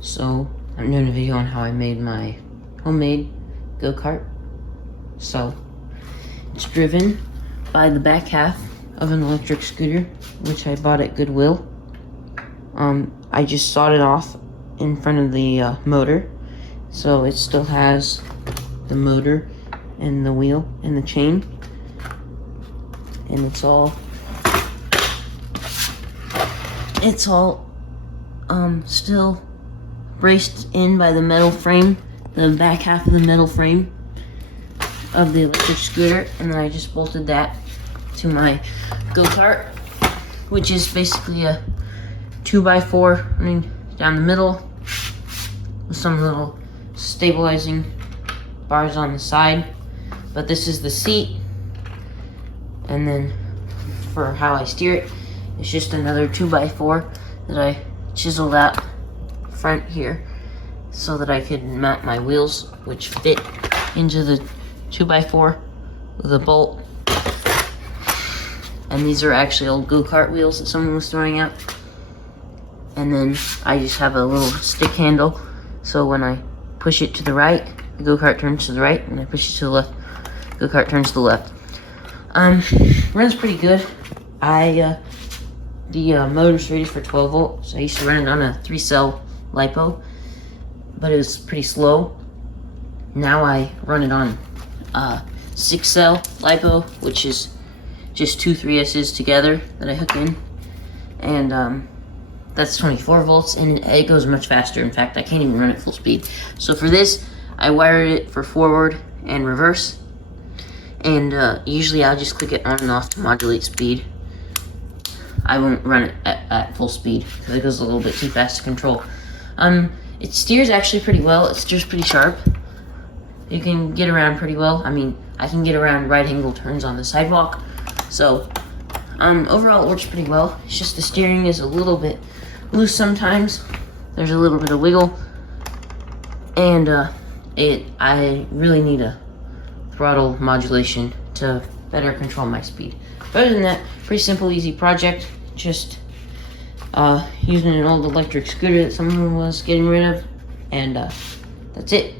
So I'm doing a video on how I made my homemade go-kart. So it's driven by the back half of an electric scooter, which I bought at Goodwill. I just sawed it off in front of the motor, so it still has the motor and the wheel and the chain, and it's all still braced in by the metal frame, the back half of the metal frame of the electric scooter, and then I just bolted that to my go-kart, which is basically a 2x4 running down the middle with some little stabilizing bars on the side. But this is the seat, and then for how I steer it, it's just another 2x4 that I chiseled out front here so that I could mount my wheels, which fit into the 2x4 with a bolt. And these are actually old go-kart wheels that someone was throwing out. And then I just have a little stick handle, so when I push it to the right, the go-kart turns to the right. When I push it to the left, the go-kart turns to the left. Runs pretty good. The motor's rated for 12 volts. I used to run it on a 3-cell LiPo, but it was pretty slow. Now I run it on 6-cell LiPo, which is just 2 3S's together that I hook in, and that's 24 volts, and it goes much faster. In fact, I can't even run it full speed. So for this, I wired it for forward and reverse, and usually I'll just click it on and off to modulate speed. I won't run it at full speed because it goes a little bit too fast to control. It steers actually pretty well. It steers pretty sharp. You can get around pretty well. I mean, I can get around right angle turns on the sidewalk. So, overall it works pretty well. It's just the steering is a little bit loose sometimes. There's a little bit of wiggle. And I really need a throttle modulation to better control my speed. But other than that, pretty simple, easy project. Just using an old electric scooter that someone was getting rid of. And that's it.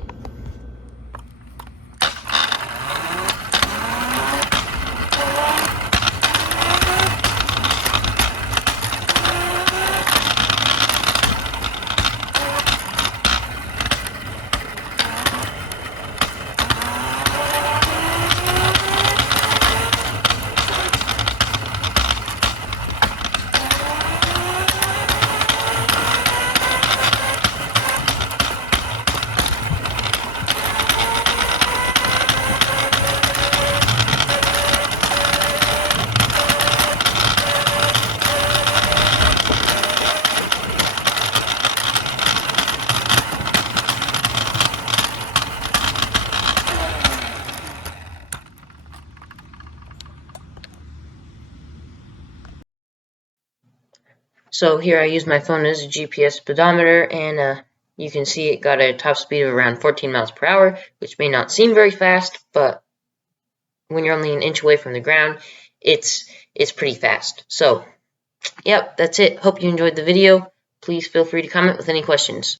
So here I use my phone as a GPS speedometer, and you can see it got a top speed of around 14 miles per hour, which may not seem very fast, but when you're only an inch away from the ground, it's pretty fast. So, yep, that's it. Hope you enjoyed the video. Please feel free to comment with any questions.